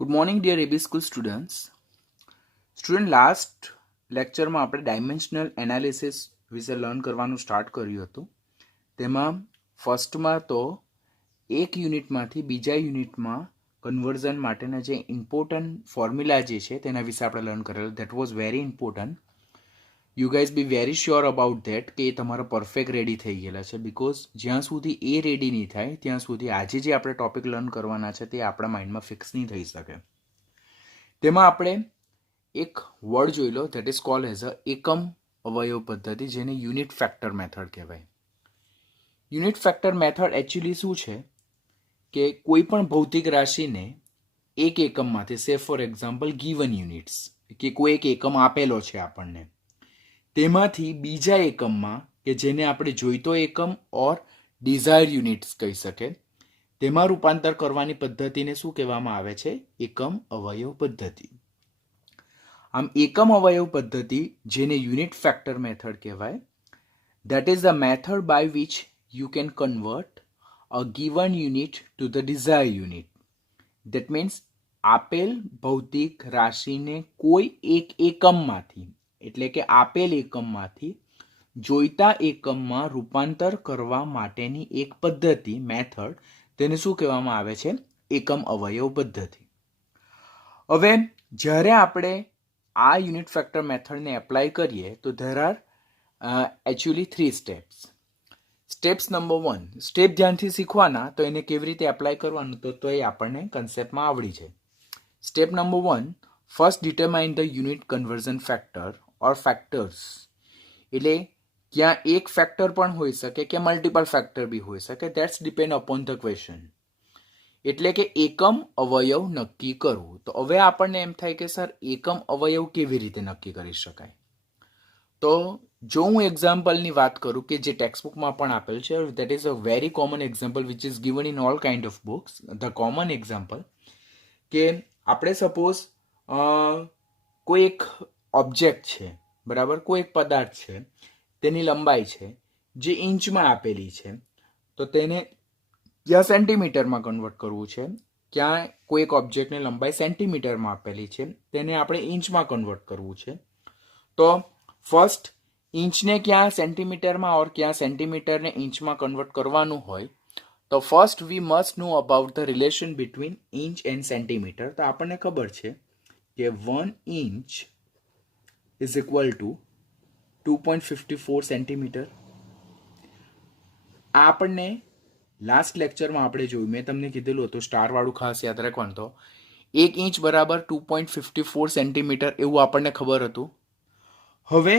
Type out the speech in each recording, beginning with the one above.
Good morning dear AB school students. Student last લેક્ચરમાં આપણે dimensional analysis વિશે learn કરવાનું સ્ટાર્ટ કર્યું હતું. તેમાં ફર્સ્ટમાં તો એક યુનિટમાંથી બીજા યુનિટમાં કન્વર્ઝન માટેના જે ઇમ્પોર્ટન્ટ ફોર્મ્યુલા જે છે તેના વિશે આપણે લર્ન કરેલું. That was very important. You guys be very sure about that કે એ તમારા પરફેક્ટ રેડી થઈ ગયેલા છે, બિકોઝ જ્યાં સુધી એ રેડી નહીં થાય ત્યાં સુધી આજે જે આપણે ટોપિક લર્ન કરવાના છે તે આપણા માઇન્ડમાં ફિક્સ નહીં થઈ શકે. તેમાં આપણે એક વર્ડ જોઈ લો, that is called as a એકમ અવયવ પદ્ધતિ, જેને યુનિટ ફેક્ટર મેથડ કહેવાય. યુનિટ ફેક્ટર મેથડ એકચ્યુઅલી શું છે કે કોઈ પણ ભૌતિક રાશિને એક એકમમાંથી, સે ફોર એક્ઝામ્પલ ગીવન યુનિટ્સ, કે કોઈ એક એકમ આપેલો છે આપણને, તેમાંથી બીજા એકમમાં કે જેને આપણે જોઈતો એકમ ઓર ડિઝાયર યુનિટ્સ કહી શકે, તેમાં રૂપાંતર કરવાની પદ્ધતિને શું કહેવામાં આવે છે? એકમ અવયવ પદ્ધતિ. આમ એકમ અવયવ પદ્ધતિ, જેને યુનિટ ફેક્ટર મેથડ કહેવાય, that is the method by which you can convert a given unit to the desired unit. That means આપેલ ભૌતિક રાશિને કોઈ એક એકમમાંથી, એટલે કે આપેલ એકમમાંથી જોઈતા એકમમાં રૂપાંતર કરવા માટેની એક પદ્ધતિ, મેથડ, તેને શું કહેવામાં આવે છે? એકમ અવયવ પદ્ધતિ. હવે જ્યારે આપણે આ યુનિટ ફેક્ટર મેથડને એપ્લાય કરીએ તો there are actually 3 steps. Steps number 1, step ધ્યાનથી શીખવાના તો એને કેવી રીતે એપ્લાય કરવાનું તો એ આપણને કન્સેપ્ટમાં આવડી જાય. Step number 1, first determine the unit conversion factor or factors. એટલે ક્યાં એક ફેક્ટર પણ હોઈ શકે કે મલ્ટિપલ ફેક્ટર બી હોઈ શકે, that's depend upon the question. એટલે કે એકમ અવયવ નક્કી કરવું. તો હવે આપણને એમ થાય કે સર એકમ અવયવ કેવી રીતે નક્કી કરી શકાય? તો જો હું એક્ઝામ્પલની વાત કરું કે જે ટેક્સ્ટબુકમાં પણ આપેલ છે, that is a very common example which is given in all kind of books. The common example કે આપણે સપોઝ કોઈ એક ઓબ્જેક્ટ છે, બરાબર, કોઈ એક પદાર્થ છે, તેની લંબાઈ છે જે ઇંચમાં આપેલી છે, તો તેને ક્યાં સેન્ટીમીટરમાં કન્વર્ટ કરવું છે, ક્યાં કોઈ એક ઓબ્જેક્ટની લંબાઈ સેન્ટીમીટરમાં આપેલી છે, તેને આપણે ઇંચમાં કન્વર્ટ કરવું છે. તો ફર્સ્ટ ઇંચને ક્યાં સેન્ટીમીટરમાં ઓર ક્યાં સેન્ટીમીટરને ઇંચમાં કન્વર્ટ કરવાનું હોય તો first we must know about the relation between inch and centimetre. તો આપણને ખબર છે કે 1 inch is equal two 2.54 centimetre. આ આપણને લાસ્ટ લેક્ચરમાં આપણે જોયું, મેં તમને કીધેલું હતું, સ્ટારવાળું ખાસ યાદ રાખવાનું. તો 1 ઇંચ બરાબર 2.54 સેન્ટીમીટર એવું આપણને ખબર હતું. હવે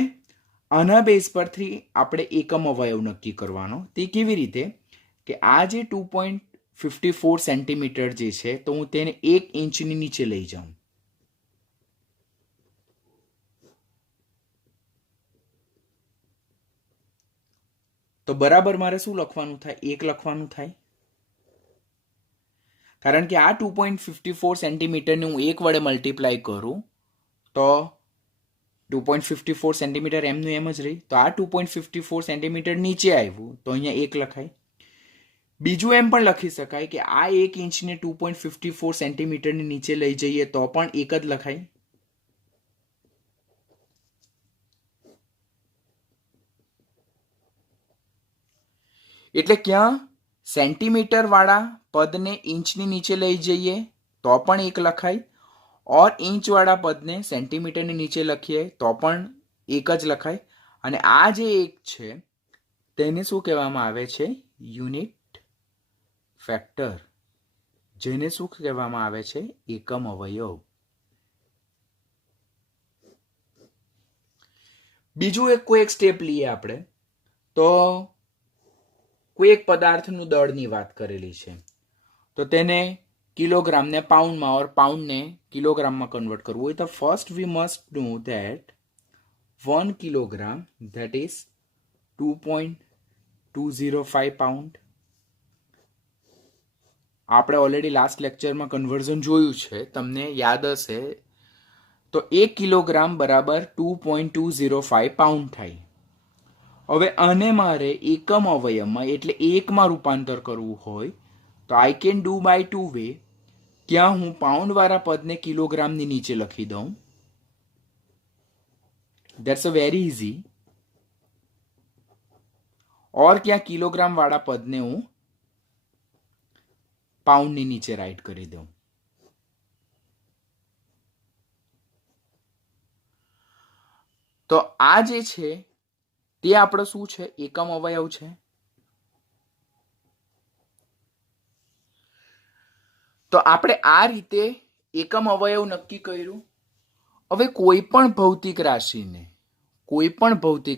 આના બેઝ પરથી આપણે એકમ અવયવ નક્કી કરવાનો. તે કેવી રીતે કે આ જે 2.54 સેન્ટીમીટર જે છે તો હું તેને 1 ઇંચની નીચે લઈ જાઉં. તો બરાબર મારે શું લખવાનું થાય? 1 લખવાનું થાય. કારણ કે આ 2.54 સેન્ટીમીટરને હું 1 વડે મલ્ટીપ્લાય કરું તો 2.54 સેન્ટીમીટર એમનું એમ જ રહી. તો આ 2.54 સેન્ટીમીટર નીચે આવ્યું તો અહીંયા 1 લખાય. બીજું એમ પણ લખી શકાય કે આ 1 ઇંચને 2.54 સેન્ટીમીટરની નીચે લઈ જઈએ તો પણ 1 જ લખાય. એટલે ક્યાં સેન્ટીમીટર વાળા પદને ઇંચની નીચે લઈ જઈએ તો પણ 1 લખાય, ઓર ઇંચ વાળા પદને સેન્ટીમીટરની નીચે લખીએ તો પણ 1 જ લખાય. અને આ જે 1 છે તેને શું કહેવામાં આવે છે? યુનિટ ફેક્ટર, જેને શું કહેવામાં આવે છે? એકમ અવયવ. બીજું કોઈ એક સ્ટેપ લઈએ આપણે. તો કોઈ એક પદાર્થનું દળની વાત કરેલી છે તો તેને કિલોગ્રામને પાઉન્ડમાં ઓર પાઉન્ડને કિલોગ્રામમાં કન્વર્ટ કરવું હોય તો first we must know that 1 kilogram that is 2.205 pound. આપણે ઓલરેડી લાસ્ટ લેક્ચરમાં કન્વર્ઝન જોયું છે, તમને યાદ હશે. તો 1 કિલોગ્રામ બરાબર 2.205 પાઉન્ડ થાય. હવે આને મારે એકમ અવયવમાં એટલે 1માં રૂપાંતર કરવું હોય તો I can do by 2 way. ત્યાં હું પાઉન્ડવાળા પદને કિલોગ્રામની નીચે લખી દઉં. That's a very easy. Or ક્યાં કિલોગ્રામ વાળા પદને હું પાઉન્ડની નીચે રાઈટ કરી દઉં. તો આ જે છે તે આપણો શું છે? એકમ અવયવ છે. તો આપણે આ રીતે એકમ અવયવ નક્કી કર્યું. હવે કોઈ પણ ભૌતિક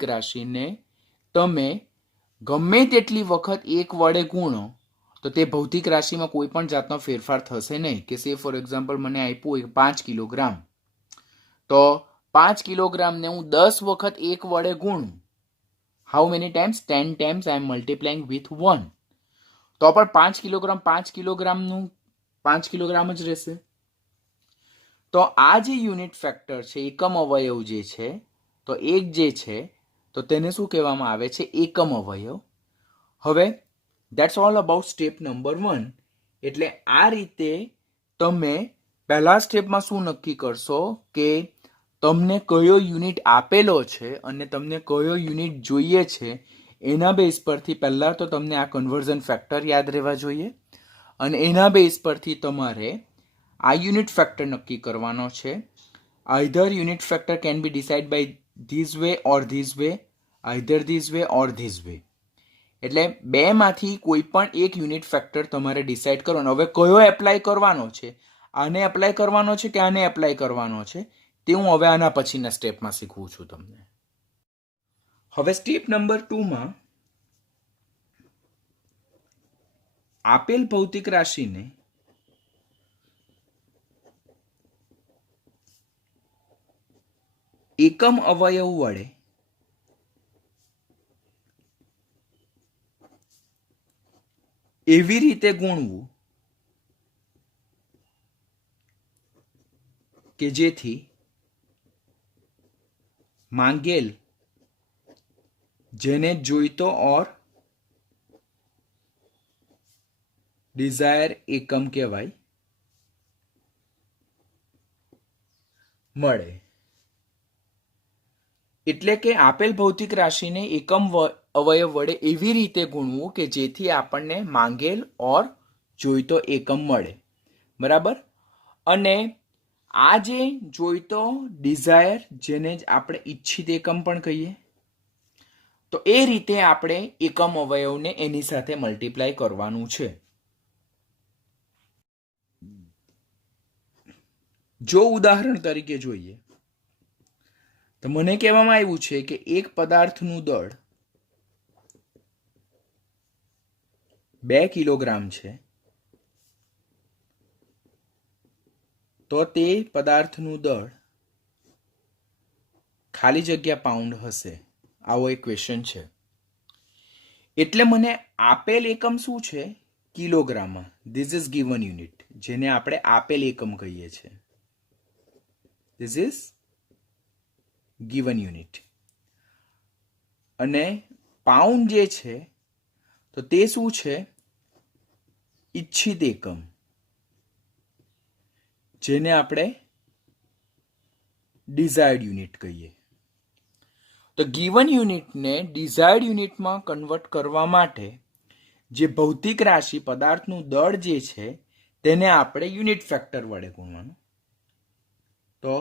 રાશિને તમે ગમે તેટલી વખત એક વડે ગુણો તો તે ભૌતિક રાશિમાં કોઈ પણ જાતનો ફેરફાર થશે નહીં. કે સે ફોર એક્ઝામ્પલ મને આપ્યું 5 કિલોગ્રામ, તો 5 કિલોગ્રામને હું 10 વખત એક વડે ગુણું. How many times? 10 times I am multiplying with 1. તો પણ 5 કિલોગ્રામનું 5 કિલોગ્રામ જ રહેશે. તો આ જે યુનિટ ફેક્ટર છે, એકમ અવયવ જે છે, તો એક જે છે તો તેને શું કહેવામાં આવે છે? એકમ અવયવ. હવે that's all about step number 1. એટલે આ રીતે તમે પહેલા સ્ટેપમાં શું નક્કી કરશો કે તમને કયો યુનિટ આપેલો છે અને તમને કયો યુનિટ જોઈએ છે, એના બેઝ પરથી પહેલાં તો તમને આ કન્વર્ઝન ફેક્ટર યાદ રહેવા જોઈએ અને એના બેઝ પરથી તમારે આ યુનિટ ફેક્ટર નક્કી કરવાનો છે. Either unit factor can be decide by this way or this way, either this way or this way. એટલે બેમાંથી કોઈ પણ એક યુનિટ ફેક્ટર તમારે ડિસાઇડ કરવાનો. હવે કયો એપ્લાય કરવાનો છે, આને એપ્લાય કરવાનો છે કે આને એપ્લાય કરવાનો છે, તે હું હવે આના પછીના સ્ટેપમાં શીખવું છું તમને. હવે સ્ટેપ નંબર 2માં આપેલ ભૌતિક રાશિને એકમ અવયવ વડે એવી રીતે ગુણવું કે જેથી માંગેલ જેને જોઈતો ઓર ડિઝાયર એકમ કહેવાય મળે. એટલે કે આપેલ ભૌતિક રાશિને એકમ અવયવ વડે એવી રીતે ગુણવું કે જેથી આપણને માંગેલ ઓર જોઈતો એકમ મળે. બરાબર? અને આ જે જોઈતો ડિઝાયર, જેને જ આપણે ઈચ્છિત એકમ પણ કહીએ, તો એ રીતે આપણે એકમ અવયવને એની સાથે મલ્ટીપ્લાય કરવાનું છે. જો ઉદાહરણ તરીકે જોઈએ તો મને કહેવામાં આવ્યું છે કે એક પદાર્થનું દળ 2 કિલોગ્રામ છે, તો તે પદાર્થનું દળ ખાલી જગ્યા પાઉન્ડ હશે. આવો એક ક્વેશ્ચન છે. એટલે મને આપેલ એકમ શું છે? કિલોગ્રામમાં. ધીસ ઇઝ ગિવન યુનિટ, જેને આપણે આપેલ એકમ કહીએ છીએ. This is given unit. અને પાઉન્ડ જે છે તો તે શું છે? ઈચ્છિત એકમ, જેને આપણે ડિઝાયર્ડ યુનિટ કહીએ. તો ગિવન યુનિટને ડિઝાયર્ડ યુનિટમાં કન્વર્ટ કરવા માટે જે ભૌતિક રાશિ પદાર્થનું દળ જે છે તેને આપણે યુનિટ ફેક્ટર વડે ગુણવાનું. તો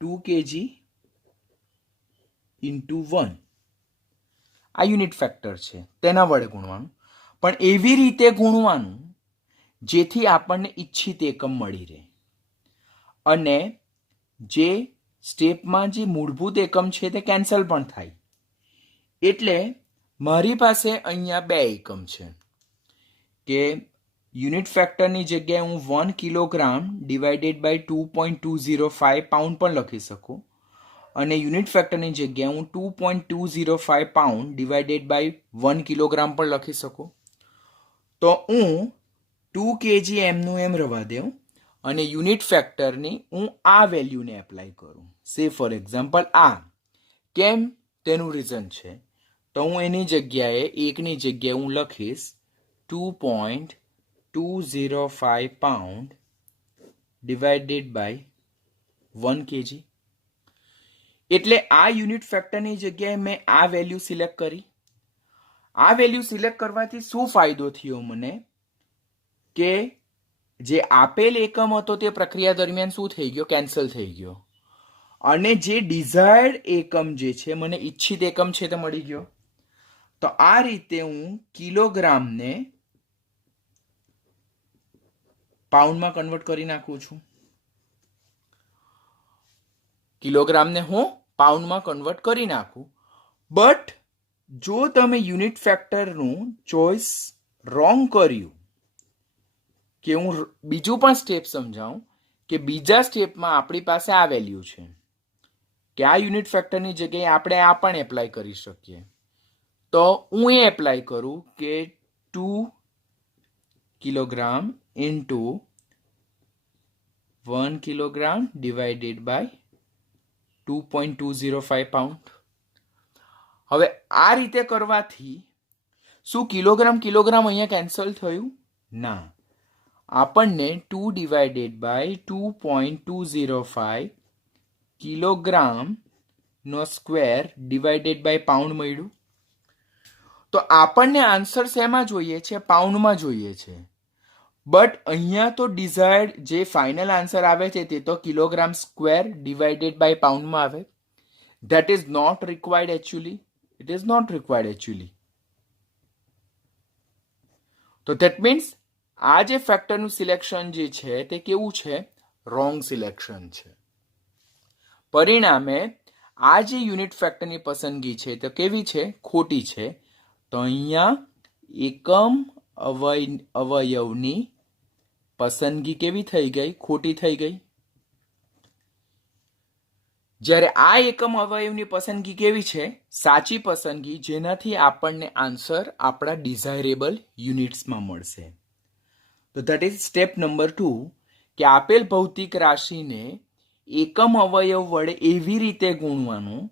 2 kg into 1 આ યુનિટ ફેક્ટર છે, તેના વડે ગુણવાનું. પણ એવી રીતે ગુણવાનું જેથી આપણને ઈચ્છિત એકમ મળી રહે. અને જે સ્ટેપમાં જે મૂળભૂત એકમ છે તે કેન્સલ પણ થાય. એટલે મારી પાસે અહીંયા 2 એકમ છે કે યુનિટ ફેક્ટરની જગ્યાએ હું 1 કિલોગ્રામ ડિવાઇડેડ બાય 2.205 પાઉન્ડ પણ લખી શકું અને યુનિટ ફેક્ટરની જગ્યાએ હું 2.205 પાઉન્ડ ડિવાઇડેડ બાય 1 કિલોગ્રામ પણ લખી શકું. તો હું 2 kg એમનું એમ રવા દઉં અને યુનિટ ફેક્ટરની હું આ વેલ્યુને એપ્લાય કરું. સે ફોર એક્ઝામ્પલ આ. કેમ? તેનું રીઝન છે. તો હું એની જગ્યાએ એકની જગ્યાએ હું લખીશ 2.205 205 પાઉન્ડ ડિવાઇડેડ બાય 1 kg. એટલે આ યુનિટ ફેક્ટરની જગ્યાએ મેં આ વેલ્યુ સિલેક્ટ કરી. આ વેલ્યુ સિલેક્ટ કરવાથી શું ફાયદો થયો મને કે જે આપેલ એકમ હતો તે પ્રક્રિયા દરમિયાન શું થઈ ગયો, કેન્સલ થઈ ગયો. અને જે ડિઝાયર્ડ એકમ જે છે, મને ઈચ્છિત એકમ છે તે મળી ગયો. તો આ રીતે હું કિલોગ્રામને પાઉન્ડમાં કન્વર્ટ કરી નાખું છું. કિલોગ્રામને હું પાઉન્ડમાં કન્વર્ટ કરી નાખું. બટ જો તમે યુનિટ ફેક્ટરનું ચોઇસ રોંગ કર્યું, કે હું બીજું પણ સ્ટેપ સમજાવું કે બીજા સ્ટેપમાં આપણી પાસે આ વેલ્યુ છે કે આ યુનિટ ફેક્ટરની જગ્યાએ આપણે આ પણ એપ્લાય કરી શકીએ. તો હું એ એપ્લાય કરું કે 2 kilogram into 1 kilogram divided by 2.205 pound. હવે આ રીતે કરવાથી શું કિલોગ્રામ અહીંયા કેન્સલ થયું? ના. આપણને 2 ડિવાઇડેડ બાય 2.205 કિલોગ્રામનો સ્ક્વેર ડિવાઇડેડ બાય પાઉન્ડ મળ્યું. તો આપણને આન્સર શેમાં જોઈએ છે? પાઉન્ડમાં જોઈએ છે. બટ અહીંયા તો ડિઝાયર્ડ જે ફાઇનલ આન્સર આવે છે તે તો કિલોગ્રામ સ્ક્વેર ડિવાઇડેડ બાય પાઉન્ડમાં આવે. That is not required actually. It is not required actually. તો ધેટ મીન્સ આ જે ફેક્ટરનું સિલેક્શન જે છે તે કેવું છે? રોંગ સિલેક્શન છે. પરિણામે આ જે યુનિટ ફેક્ટરની પસંદગી છે તે કેવી છે? ખોટી છે. તો અહીંયા એકમ અવયવની પસંદગી કેવી થઈ ગઈ? ખોટી થઈ ગઈ. જ્યારે આ એકમ અવયવની પસંદગી કેવી છે? સાચી પસંદગી, જેનાથી આપણને આન્સર આપણા ડિઝાયરેબલ યુનિટ્સમાં મળશે. તો ધેટ ઇઝ સ્ટેપ નંબર 2 કે આપેલ ભૌતિક રાશિને એકમ અવયવ વડે એવી રીતે ગુણવાનું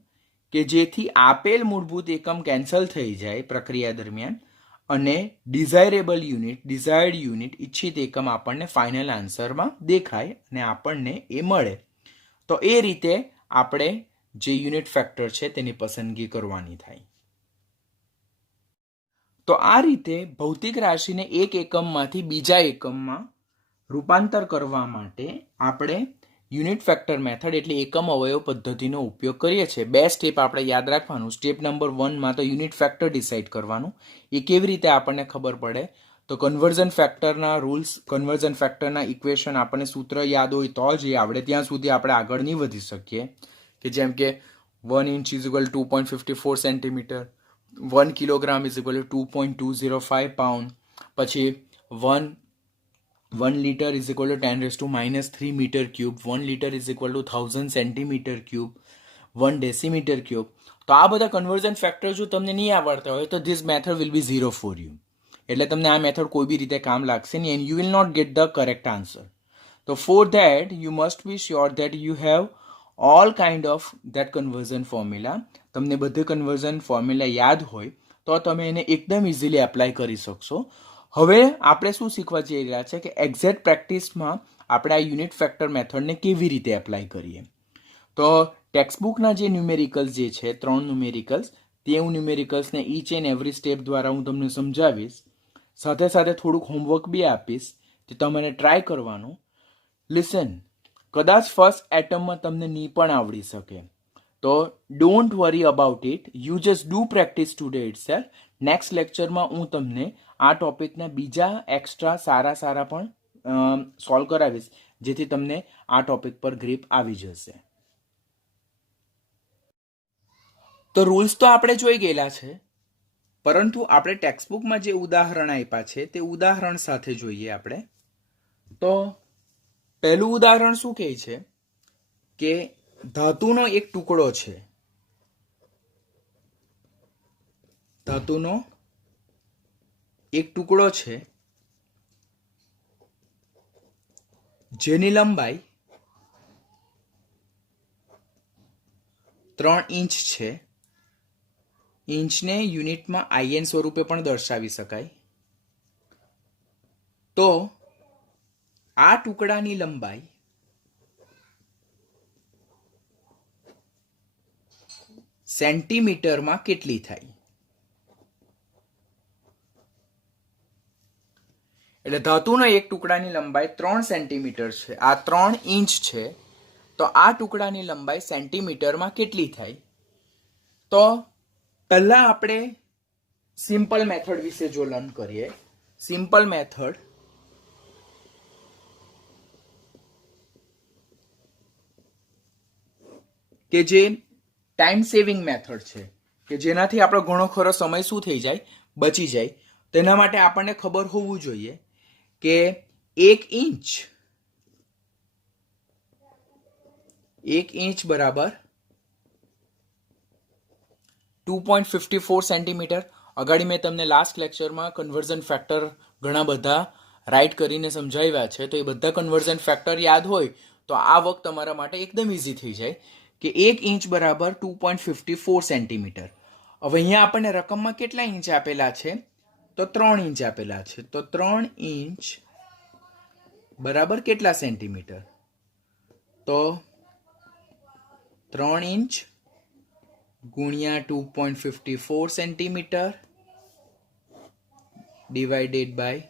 કે જેથી આપેલ મૂળભૂત એકમ કેન્સલ થઈ જાય પ્રક્રિયા દરમિયાન અને ડિઝાયરેબલ યુનિટ, ડિઝાયર્ડ યુનિટ, ઈચ્છિત એકમ આપણને ફાઇનલ આન્સરમાં દેખાય અને આપણને એ મળે. તો એ રીતે આપણે જે યુનિટ ફેક્ટર છે તેની પસંદગી કરવાની થાય. તો આ રીતે ભૌતિક રાશિને એક એકમમાંથી બીજા એકમમાં રૂપાંતર કરવા માટે આપણે યુનિટ ફેક્ટર મેથડ એટલે એકમ અવયવ પદ્ધતિનો ઉપયોગ કરીએ છીએ. 2 સ્ટેપ આપણે યાદ રાખવાનું. સ્ટેપ નંબર 1 તો યુનિટ ફેક્ટર ડિસાઇડ કરવાનું. એ કેવી રીતે આપણને ખબર પડે? તો કન્વર્ઝન ફેક્ટરના રૂલ્સ, કન્વર્ઝન ફેક્ટરના ઇક્વેશન આપણને સૂત્ર યાદ હોય તો જ આવડે. ત્યાં સુધી આપણે આગળ નહીં વધી શકીએ. કે જેમ કે 1 inch is equal 2.54 centimetre, 1 kilogram is equal 2.205 pound, પછી 1 liter is equal to 10⁻³ meter cube, 1 liter is equal to 1000 centimeter cube, 1 decimeter cube. તો આ બધા કન્વર્ઝન ફેક્ટર જો તમને નહીં આવડતા હોય તો this method will be 0 for you. એટલે તમને આ મેથડ કોઈ બી રીતે કામ લાગશે નહીં and you will not get the correct answer. તો for that you must be sure that you have all kind of that conversion formula. તમને બધે કન્વર્ઝન ફોર્મ્યુલા યાદ હોય તો તમે એને એકદમ ઇઝીલી એપ્લાય કરી શકશો. હવે આપણે શું શીખવા જઈ રહ્યા છે કે એક્ઝેક્ટ પ્રેક્ટિસમાં આપણે આ યુનિટ ફેક્ટર મેથડને કેવી રીતે એપ્લાય કરીએ. તો ટેક્સ્ટબુકના જે ન્યુમેરિકલ્સ જે છે 3 ન્યુમેરિકલ્સ, તે હું ન્યુમેરિકલ્સને ઈચ એન્ડ એવરી સ્ટેપ દ્વારા હું તમને સમજાવીશ. સાથે સાથે થોડુંક હોમવર્ક બી આપીશ જે તમારે ટ્રાય કરવાનું. લિસન, કદાચ ફર્સ્ટ એટમમાં તમને નહીં પણ આવડી શકે તો don't worry about it. You just do practice today itself. Next લેક્ચરમાં હું તમને આ ટોપિકના બીજા એક્સ્ટ્રા સારા પણ સોલ્વ કરાવીશ જેથી તમને આ ટોપિક પર ગ્રીપ આવી જશે. તો રૂલ્સ તો આપણે જોઈ ગયેલા છે, પરંતુ આપણે ટેક્સ્ટબુકમાં જે ઉદાહરણ આપ્યા છે તે ઉદાહરણ સાથે જોઈએ આપણે. તો પહેલું ઉદાહરણ શું કહે છે કે ધાતુનો એક ટુકડો છે. ધાતુનો એક ટુકડો છે જેની લંબાઈ 3 ઇંચ છે. ઇંચને યુનિટમાં IN સ્વરૂપે પણ દર્શાવી શકાય. તો આ ટુકડાની લંબાઈ સેન્ટીમીટરમાં કેટલી થાય? એટલે ધાતુના એક ટુકડાની લંબાઈ 3 સેન્ટીમીટર છે, આ 3 ઇંચ છે, તો આ ટુકડાની લંબાઈ સેન્ટીમીટરમાં કેટલી થાય? તો પહેલા આપણે સિમ્પલ મેથડ વિશે જો લર્ન કરીએ. સિમ્પલ મેથડ કે જે ટાઈમ સેવિંગ મેથડ છે, કે જેનાથી આપણો ઘણો ખરો સમય શું થઈ જાય? બચી જાય. તેના માટે આપણને ખબર હોવું જોઈએ કે 1 ઇંચ બરાબર 2.54 સેન્ટીમીટર. અગાડી મેં તમને લાસ્ટ લેક્ચરમાં કન્વર્ઝન ફેક્ટર ઘણા બધા રાઇટ કરીને સમજાવ્યા છે, તો એ બધા કન્વર્ઝન ફેક્ટર યાદ હોય તો આ વખત તમારા માટે એકદમ ઇઝી થઈ જાય કે 1 ઇંચ બરાબર 2.54 સેન્ટીમીટર. હવે અહીંયા આપણને રકમમાં કેટલા ઇંચ આપેલા છે? તો 3 ઇંચ આપેલા છે. તો 3 ઇંચ બરાબર કેટલા સેન્ટીમીટર? તો 3 ઇંચ ગુણ્યા 2.54 centimetre divided by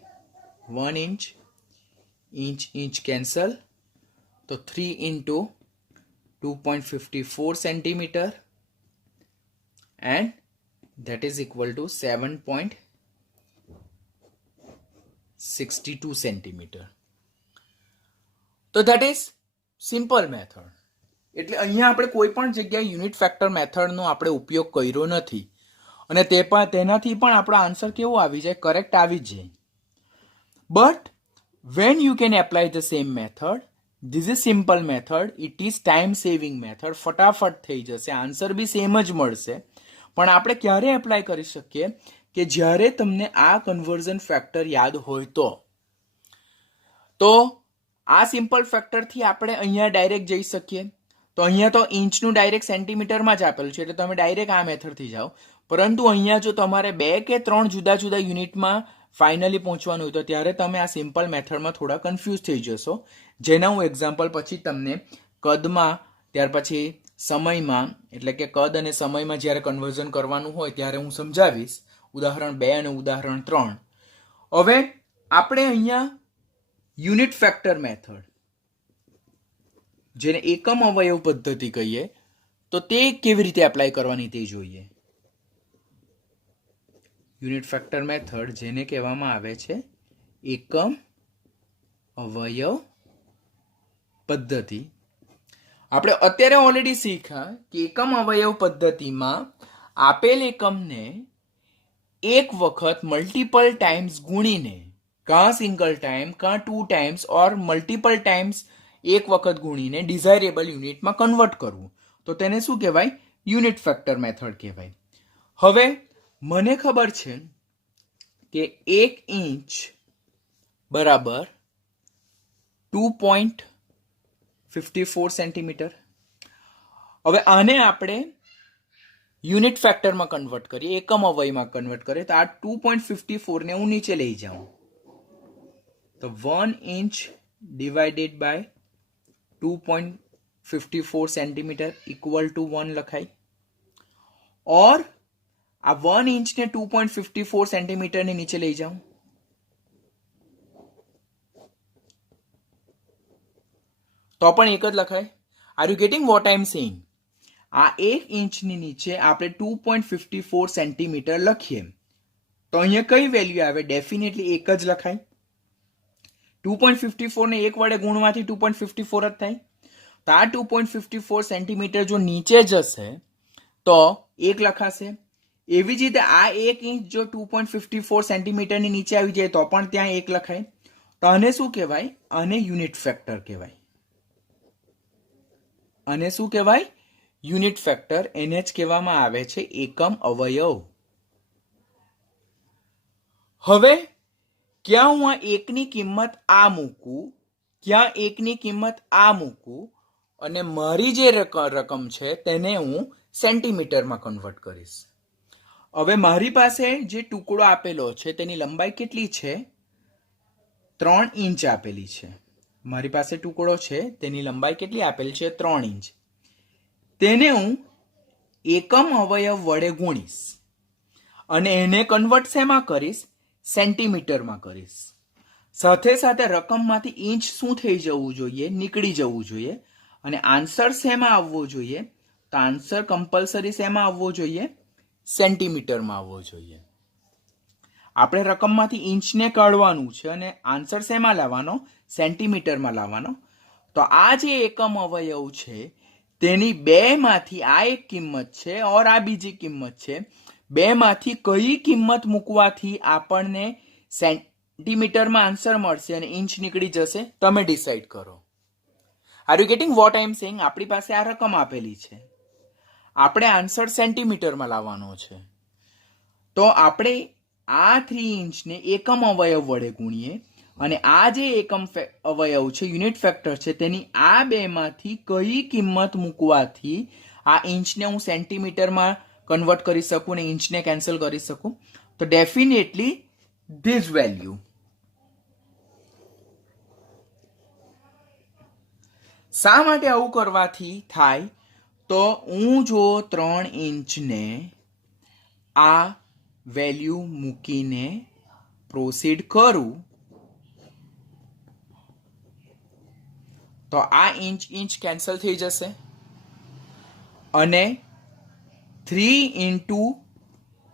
1 inch. Inch cancel, તો 3 into 2.54 centimeter and that is equal to 7.62 centimeter. તો that is simple method. એટલે અહીંયા આપણે કોઈ પણ જગ્યાએ યુનિટ ફેક્ટર મેથડનો આપણે ઉપયોગ કર્યો નથી અને તેનાથી પણ આપણો આન્સર કેવો આવી જાય? કરેક્ટ આવી જાય. But when you can apply the same method, this is simple method, it is time saving method, ફટાફટ થઈ જશે, આન્સર બી સેમ જ મળશે. પણ આપણે ક્યારે એપ્લાય કરી શકીએ? કે જ્યારે તમને આ કન્વર્ઝન ફેક્ટર યાદ હોય તો આ સિમ્પલ ફેક્ટરથી આપણે અહીંયા ડાયરેક્ટ જઈ શકીએ. તો અહીંયા તો ઇંચનું ડાયરેક્ટ સેન્ટીમીટરમાં જ આપેલું છે, એટલે તમે ડાયરેક્ટ આ મેથડથી જાઓ. પરંતુ અહીંયા જો તમારે 2 કે 3 જુદા જુદા યુનિટમાં ફાઇનલી પહોંચવાનું હોય તો ત્યારે તમે આ સિમ્પલ મેથડમાં થોડા કન્ફ્યુઝ થઈ જશો, જેના હું એક્ઝામ્પલ પછી તમને કદમાં, ત્યાર પછી સમયમાં, એટલે કે કદ અને સમયમાં જ્યારે કન્વર્ઝન કરવાનું હોય ત્યારે હું સમજાવીશ. ઉદાહરણ 2 અને ઉદાહરણ 3. હવે આપણે અહીંયા યુનિટ ફેક્ટર મેથડ, જેને એકમ અવયવ પદ્ધતિ કહીએ, તો તે કેવી રીતે એપ્લાય કરવાની તે જોઈએ. યુનિટ ફેક્ટર મેથડ જેને કહેવામાં આવે છે એકમ અવયવ પદ્ધતિ. આપણે અત્યારે ઓલરેડી શીખ્યા કે એકમ અવયવ પદ્ધતિમાં આપેલ એકમને એક વખત મલ્ટિપલ ટાઈમ્સ ગુણીને, કાં સિંગલ ટાઈમ કાં 2 ટાઈમ્સ ઓર મલ્ટિપલ ટાઈમ્સ એક વખત ગુણીને ડિઝાયરેબલ યુનિટમાં કન્વર્ટ કરવું, તો તેને શું કહેવાય? યુનિટ ફેક્ટર મેથડ કહેવાય. હવે મને ખબર છે કે 1 ઇંચ બરાબર 2.54 સેન્ટીમીટર. હવે આને આપણે યુનિટ ફેક્ટરમાં કન્વર્ટ કરીએ, એકમ અવયવમાં કન્વર્ટ કરીએ, તો આ 2.54 ને હું નીચે લઈ જાઉં તો 1 inch divided by 2.54 centimetre equal to 1 લખાય. ઓર આ 1 ઇંચને 2.54 સેન્ટીમીટરની નીચે લઈ જાઉં તો પણ એક જ લખાય. Are you getting what I am saying? આ 1 ઇંચની નીચે આપણે 2.54 સેન્ટીમીટર લખીએ તો અહીંયા કઈ વેલ્યુ આવે? ડેફિનેટલી એક જ લખાય. 2.54 ને 1 વડે ગુણવાથી 2.54 જ થાય. તો આ 2.54 સેન્ટીમીટર જો નીચે જશે તો 1 લખાશે. એવી જ રીતે આ 1 ઇંચ જો 2.54 સેન્ટીમીટરની નીચે આવી જાય તો પણ ત્યાં 1 લખાય. તો આને શું કહેવાય? આને યુનિટ ફેક્ટર કહેવાય. આને શું કહેવાય? Unit factor. એને જ કહેવામાં આવે છે એકમ અવયવ. હવે ક્યાં હું આ 1 ની કિંમત આ મૂકું, ક્યાં 1 ની કિંમત આ મૂકું અને મારી જે રકમ છે તેને હું સેન્ટીમીટરમાં કન્વર્ટ કરીશ. હવે મારી પાસે જે ટુકડો આપેલો છે તેની લંબાઈ કેટલી છે? 3 ઇંચ આપેલી છે. મારી પાસે ટુકડો છે, તેની લંબાઈ કેટલી આપેલી છે? 3 ઇંચ. તેને હું એકમ અવયવ વડે ગુણીશ અને એને કન્વર્ટ શેમાં કરીશ? સેન્ટીમીટરમાં કરીશ. સાથે સાથે રકમમાંથી ઇંચ શું થઈ જવું જોઈએ? નીકળી જવું જોઈએ. અને આન્સર શેમાં આવવો જોઈએ? તો આન્સર કમ્પલસરી શેમાં આવવો જોઈએ? સેન્ટીમીટરમાં આવવો જોઈએ. આપણે રકમમાંથી ઇંચને કાઢવાનું છે અને આન્સર શેમાં લાવવાનો? સેન્ટીમીટરમાં લાવવાનો. તો આ જે એકમ અવયવ છે તેની બેમાંથી આ એક કિંમત છે ઓર આ બીજી કિંમત છે. બેમાંથી કઈ કિંમત મૂકવાથી આપણને સેન્ટીમીટરમાં આન્સર મળશે અને ઇંચ નીકળી જશે? તમે ડિસાઈડ કરો. Are you getting what I am saying? આપણી પાસે આ રકમ આપેલી છે, આપણે આન્સર સેન્ટીમીટરમાં લાવવાનો છે. તો આપણે આ 3 ઇંચને એકમ અવયવ વડે ગુણીએ અને આ જે એકમ અવયવ છે, યુનિટ ફેક્ટર છે, તેની આ બેમાંથી કઈ કિંમત મૂકવાથી આ ઇંચને હું સેન્ટીમીટરમાં કન્વર્ટ કરી શકું અને ઇંચને કેન્સલ કરી શકું? તો ડેફિનેટલી ધીસ વેલ્યુ. શા માટે આવું કરવાથી થાય? તો હું જો 3 ઇંચને આ વેલ્યુ મૂકીને પ્રોસીડ કરું તો આ ઇંચ ઇંચ કેન્સલ થઈ જશે અને 3 ઇન્ટુ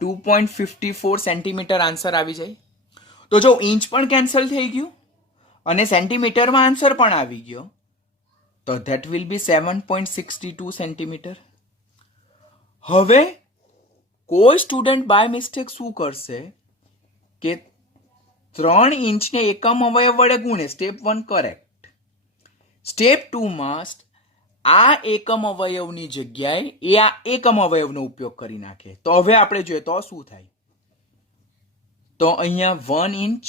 2.54 સેન્ટીમીટર આન્સર આવી જાય. તો જો ઇંચ પણ કેન્સલ થઈ ગયું અને સેન્ટીમીટરમાં આન્સર પણ આવી ગયો તો ધેટ વિલ બી 7.62 સેન્ટીમીટર. હવે કોઈ સ્ટુડન્ટ બાય મિસ્ટેક શું કરશે કે 3 ઇંચને એકમ અવયવ વડે ગુણે. Step 1 correct. સ્ટેપ 2 માં આ એકમ અવયવની જગ્યાએ એ આ એકમ અવયવનો ઉપયોગ કરી નાખે. તો હવે આપણે જોઈએ તો શું થાય. તો અહીંયા 1 ઇંચ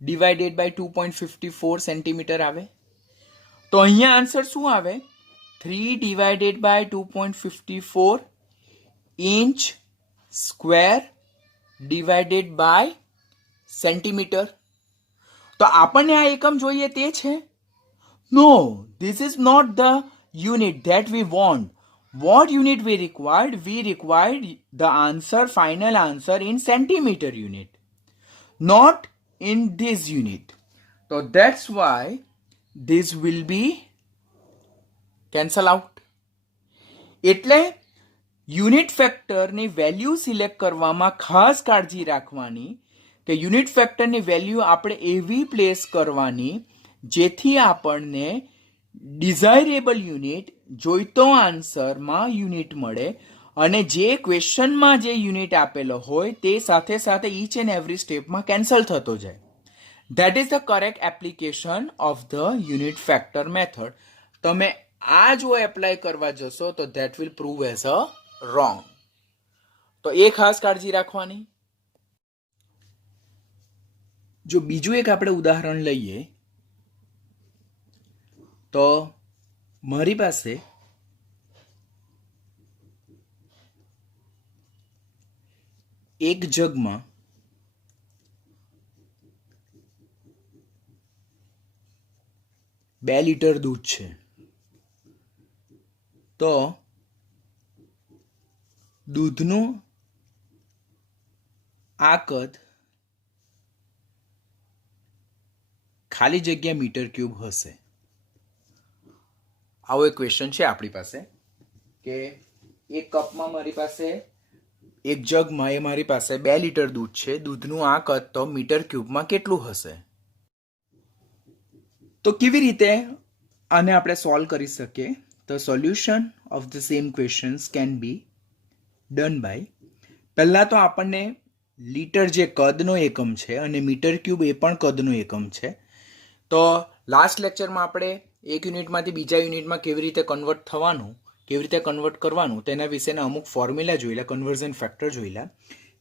ડિવાઇડેડ બાય 2.54 સેન્ટીમીટર આવે. તો અહીંયા આન્સર શું આવે? 3 ડિવાઇડેડ by 2.54 inch square divided by centimetre. તો આપણને આ એકમ જોઈએ તે છે? No, this is not the unit that we want. What unit we required? We required the answer, final answer in centimeter unit, not in this unit. So that's why this will be cancel out. એટલે unit ફેક્ટરની value select કરવામાં ખાસ કાળજી રાખવાની કે unit ફેક્ટરની value આપણે એવી place કરવાની જેથી આપણને ડિઝાયરેબલ યુનિટ, જોઈતો આન્સરમાં યુનિટ મળે અને જે ક્વેશ્ચનમાં જે યુનિટ આપેલો હોય તે સાથે સાથે ઈચ એન્ડ એવરી સ્ટેપમાં કેન્સલ થતો જાય. That is the correct application of the unit factor method. તમે આ જો એપ્લાય કરવા જશો તો that will prove as a wrong. તો એ ખાસ કાળજી રાખવાની. જો બીજું એક આપણે ઉદાહરણ લઈએ તો મારી પાસે એક જગમાં 2 લીટર દૂધ છે. તો દૂધનું આ કદ ખાલી જગ્યા મીટર ક્યુબ હશે. આવો એક ક્વેશ્ચન છે આપણી પાસે કે એક કપમાં મારી પાસે, એક જગમાં એ મારી પાસે 2 લીટર દૂધ છે. દૂધનું આ કદ તો મીટર ક્યુબમાં કેટલું હશે? તો કેવી રીતે આને આપણે સોલ્વ કરી શકીએ? તો solution of the same questions can be done by, પહેલાં તો આપણને લીટર જે કદનો એકમ છે અને મીટર ક્યુબ એ પણ કદનો એકમ છે. તો લાસ્ટ લેક્ચરમાં આપણે એક યુનિટમાંથી બીજા યુનિટમાં કેવી રીતે કન્વર્ટ થવાનું, કેવી રીતે કન્વર્ટ કરવાનું તેના વિશેના અમુક ફોર્મ્યુલા જોયેલા, કન્વર્ઝન ફેક્ટર જોયેલા.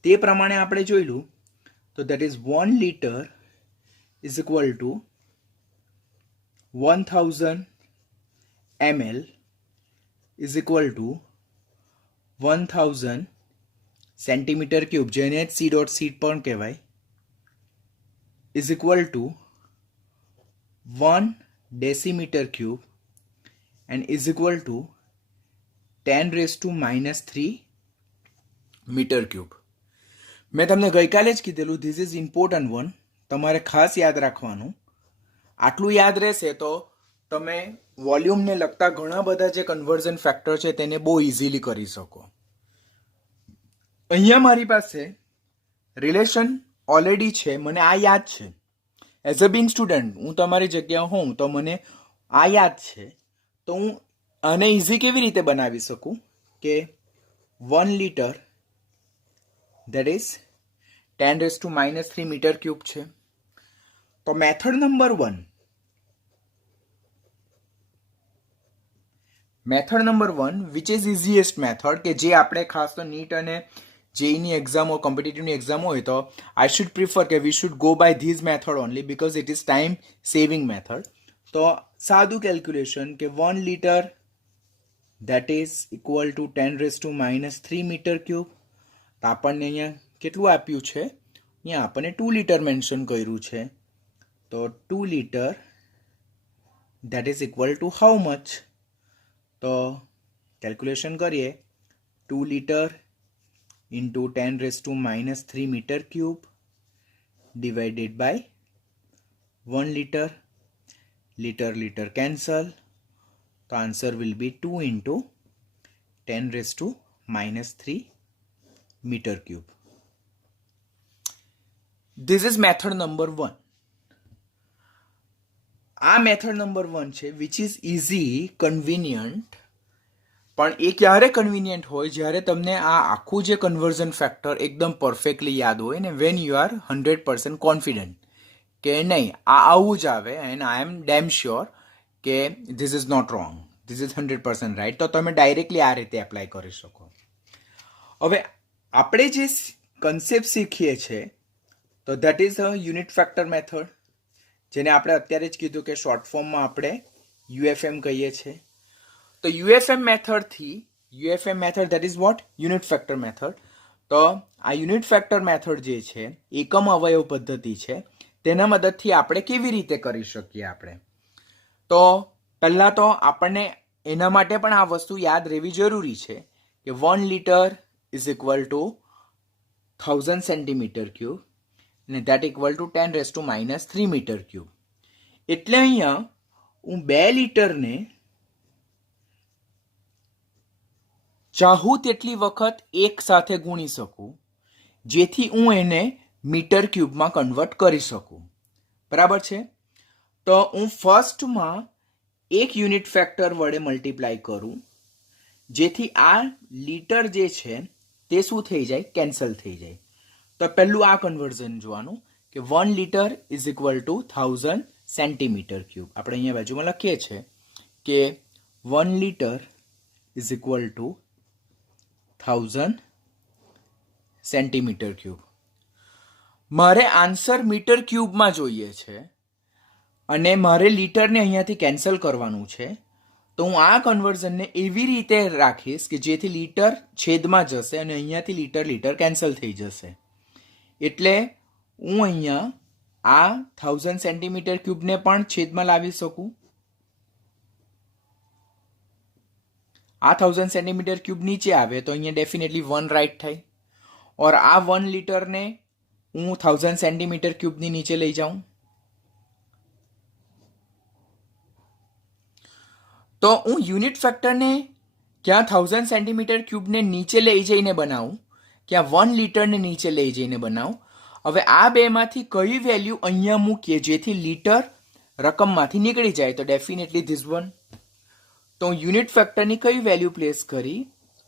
તે પ્રમાણે આપણે જોયેલું તો that is 1 litre is equal to 1000 ml is equal to 1000 centimetre cube, જેને સી ડોટ સી પણ કહેવાય. Is equal to 1 decimeter cube and is equal to 10 raised to minus 3 metre cube. મેં તમને ગઈકાલે જ કીધેલું, ધીસ ઇઝ ઇમ્પોર્ટન્ટ વન, તમારે ખાસ યાદ રાખવાનું. આટલું યાદ રહેશે તો તમે વોલ્યુમને લગતા ઘણા બધા જે કન્વર્ઝન ફેક્ટર છે તેને બહુ ઇઝીલી કરી શકો. અહીંયા મારી પાસે રિલેશન ઓલરેડી છે, મને આ યાદ છે. એઝ અ બિંગ સ્ટુડન્ટ હું તમારી જગ્યાએ હોઉં તો મને આ યાદ છે, તો હું આને ઇઝી કેવી રીતે બનાવી શકું કે 1 litre that is 10 raised to minus 3 metre cube છે. તો method number 1 which is easiest method, કે જે આપણે ખાસ તો નીટ અને જેઈની એક્ઝામ હોય, કોમ્પિટિટિવની એક્ઝામ હોય તો આઈ શુડ પ્રિફર કે we should go by these method only because it is time saving method. તો સાદું કેલ્ક્યુલેશન કે 1 litre that is equal to 10 raised to minus 3 metre cube. તો આપણને અહીંયા કેટલું આપ્યું છે? અહીંયા આપણને 2 લીટર મેન્શન કર્યું છે. તો 2 litre that is equal to how much? તો કેલ્ક્યુલેશન કરીએ, 2 litre into 10 raised to minus 3 metre cube divided by 1 litre. Litre cancel. તો answer will be 2 into 10 raised to minus 3 metre cube. This is method number 1. આ method number 1 છે which is easy, convenient. પણ એ ક્યારે convenient હોય? જ્યારે તમને આ આખું જે કન્વર્ઝન ફેક્ટર એકદમ પરફેક્ટલી યાદ હોય ને વેન યુ આર 100% કોન્ફિડન્ટ કે નહીં આ આવું જ આવે and I am damn sure કે this is not wrong, this is 100% right, તો તમે ડાયરેક્ટલી આ રીતે એપ્લાય કરી શકો. હવે આપણે જે કન્સેપ્ટ શીખીએ છીએ તો that is a unit factor method, જેને આપણે અત્યારે જ કીધું કે શોર્ટ ફોર્મમાં આપણે યુએફએમ કહીએ છીએ. તો UFM method that is what? Unit factor method. તો આ યુનિટ ફેક્ટર મેથડ જે છે એકમ અવયવ પદ્ધતિ છે, તેના મદદથી આપણે કેવી રીતે કરી શકીએ આપણે? તો પહેલાં તો આપણને એના માટે પણ આ વસ્તુ યાદ રહેવી જરૂરી છે કે 1 litre is equal to 1000 centimetre cube અને that equal to 10 raise to minus 3 metre cube. એટલે અહીંયા હું 2 લીટરને ચાહું તેટલી વખત એક સાથે ગુણી શકું, જેથી હું એને મીટર ક્યુબમાં કન્વર્ટ કરી શકું. બરાબર છે? તો હું ફર્સ્ટમાં એક યુનિટ ફેક્ટર વડે મલ્ટીપ્લાય કરું, જેથી આ લીટર જે છે તે શું થઈ જાય? કેન્સલ થઈ જાય. તો પહેલું આ કન્વર્ઝન જોવાનું કે 1 litre is equal to 1000 centimetre cube. આપણે અહીંયા બાજુમાં લખીએ છીએ કે 1 litre is equal to 1000 centimetre cube. મારે આન્સર મીટર ક્યુબમાં જોઈએ છે અને મારે લીટરને અહીંયાથી કેન્સલ કરવાનું છે. તો હું આ કન્વર્ઝનને એવી રીતે રાખીશ કે જેથી લીટર છેદમાં જશે અને અહીંયાથી લીટર કેન્સલ થઈ જશે. એટલે હું અહીંયા આ 1000 સેન્ટીમીટર ક્યુબને પણ છેદમાં લાવી શકું. આ 1000 સેન્ટીમીટર ક્યુબ નીચે આવે તો અહીંયા ડેફિનેટલી 1 રાઈટ થાય. ઓર આ 1 લીટરને હું 1000 સેન્ટીમીટર ક્યુબની નીચે લઈ જાઉં તો હું યુનિટ ફેક્ટરને ક્યાં 1000 સેન્ટીમીટર ક્યુબને નીચે લઈ જઈને બનાવું, ક્યાં 1 લીટરને નીચે લઈ જઈને બનાવું. હવે આ બેમાંથી કઈ વેલ્યુ અહીંયા મૂકીએ જેથી લીટર રકમમાંથી નીકળી જાય? તો ડેફિનેટલી ધીસ વન. તો હું યુનિટ ફેક્ટરની કઈ વેલ્યુ પ્લેસ કરી?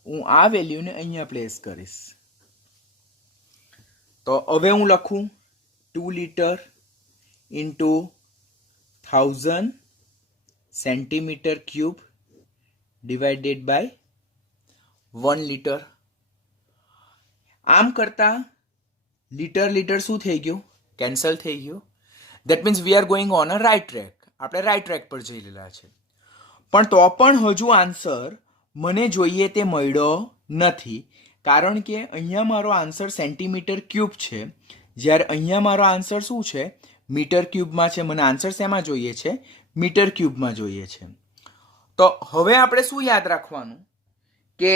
હું આ વેલ્યુને અહીંયા પ્લેસ કરીશ. તો હવે હું લખું 2 litre into 1000 centimetre cube divided by 1 litre. આમ કરતા લીટર શું થઈ ગયું? કેન્સલ થઈ ગયું. That means we are going on a right track. આપણે રાઇટ ટ્રેક પર જઈ રહેલા છે. પણ તો પણ હજુ આન્સર મને જોઈએ તે મળ્યો નથી, કારણ કે અહીંયા મારો આન્સર સેન્ટીમીટર ક્યુબ છે, જ્યારે અહીંયા મારો આન્સર શું છે? મીટર ક્યુબમાં છે, મને આન્સર શેમાં જોઈએ છે? મીટર ક્યુબમાં જોઈએ છે. તો હવે આપણે શું યાદ રાખવાનું કે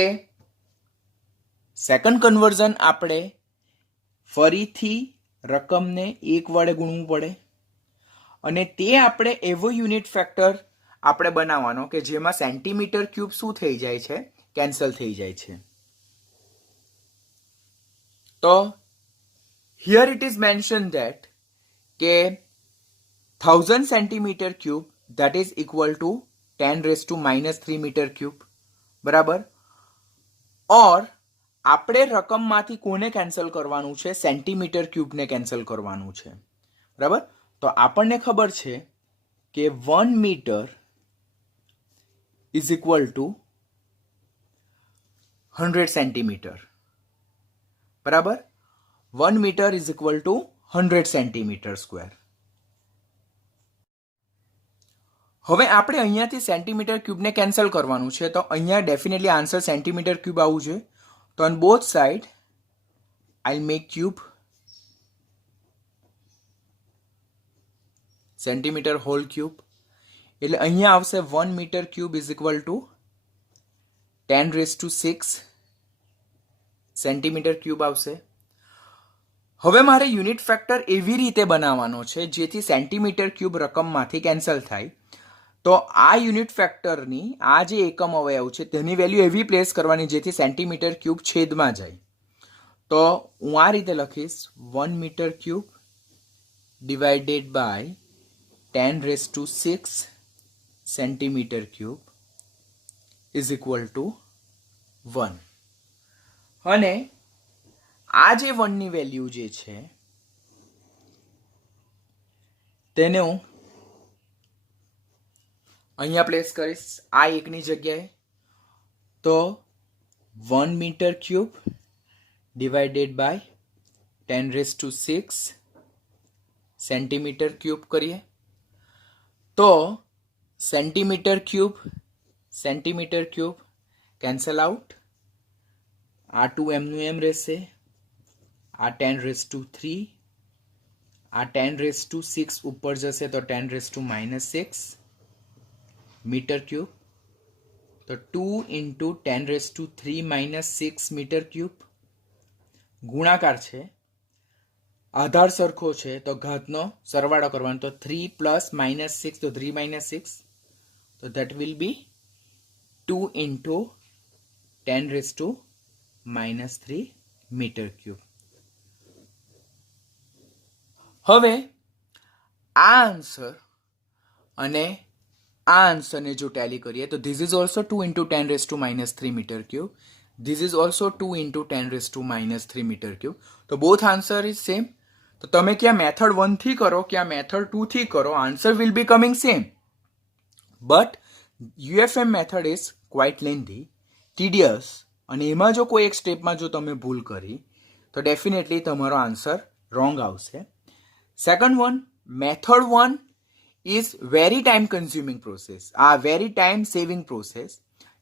સેકન્ડ કન્વર્ઝન આપણે ફરીથી રકમને 1 વડે ગુણવું પડે અને તે આપણે એવો યુનિટ ફેક્ટર આપણે બનાવવાનો કે જેમાં સેન્ટીમીટર ક્યુબ શું થઈ જાય છે? કેન્સલ થઈ જાય છે. તો here it is mentioned that કે 1000 centimetre cube that is equal to 10⁻³ metre cube, બરાબર. ઓર આપણે રકમમાંથી કોને કેન્સલ કરવાનું છે? સેન્ટીમીટર ક્યુબને કેન્સલ કરવાનું છે, બરાબર. તો આપણને ખબર છે કે 1 metre is equal to 100 centimetre, બરાબર. 1 metre is equal to 100 centimetre square. હવે આપણે અહીંયાથી સેન્ટીમીટર ક્યુબને કેન્સલ કરવાનું છે, તો અહીંયા ડેફિનેટલી આન્સર સેન્ટીમીટર ક્યુબ આવવું જોઈએ. તો on both side I make cube centimetre whole cube, એટલે અહીંયા આવશે 1 metre cube is equal to 10⁶ centimetre cube આવશે. હવે મારે યુનિટ ફેક્ટર એવી રીતે બનાવવાનો છે જેથી સેન્ટીમીટર ક્યુબ રકમમાંથી કેન્સલ થાય. તો આ યુનિટ ફેક્ટરની આ જે એકમ અવયવ છે તેની વેલ્યુ એવી પ્લેસ કરવાની જેથી સેન્ટીમીટર ક્યુબ છેદમાં જાય. તો હું આ રીતે લખીશ 1 metre cube divided by 10⁶ centimetre cube is equal to 1. અને આ જે 1 ની વેલ્યુ જે છે તેને હું અહીંયા પ્લેસ કરીશ આ એકની જગ્યાએ. તો 1 metre cube divided by 10⁶ centimetre cube કરીએ તો સેન્ટીમીટર ક્યુબ કેન્સલ આઉટ. આ 2 એમનું એમ રહેશે, આ 10⁻³ આ 10⁻6 ઉપર જશે તો 10⁻⁻6 મીટર ક્યુબ. તો 2 into 10⁻³ - 6 મીટર ક્યુબ. ગુણાકાર છે, આધાર સરખો છે તો ઘાતનો સરવાળો કરવાનો. તો 3 + -6 તો 3 - 6, તો that will be 2 into 10⁻³ metre cube. હવે આ આન્સર અને આ આન્સરને જો ટેલી કરીએ તો this is also 2 into 10⁻³ metre cube, this is also 2 into 10⁻³ metre cube. તો બોથ આન્સર ઇઝ સેમ. તો તમે ક્યાં મેથડ 1 થી કરો ક્યાં મેથડ 2 થી કરો, answer will be coming same. But UFM method is quite lengthy, tedious, અને એમાં જો કોઈ એક સ્ટેપમાં જો તમે ભૂલ કરી તો ડેફિનેટલી તમારો આન્સર રોંગ આવશે. Second one, method 1 is very time consuming process, આ વેરી ટાઈમ સેવિંગ પ્રોસેસ.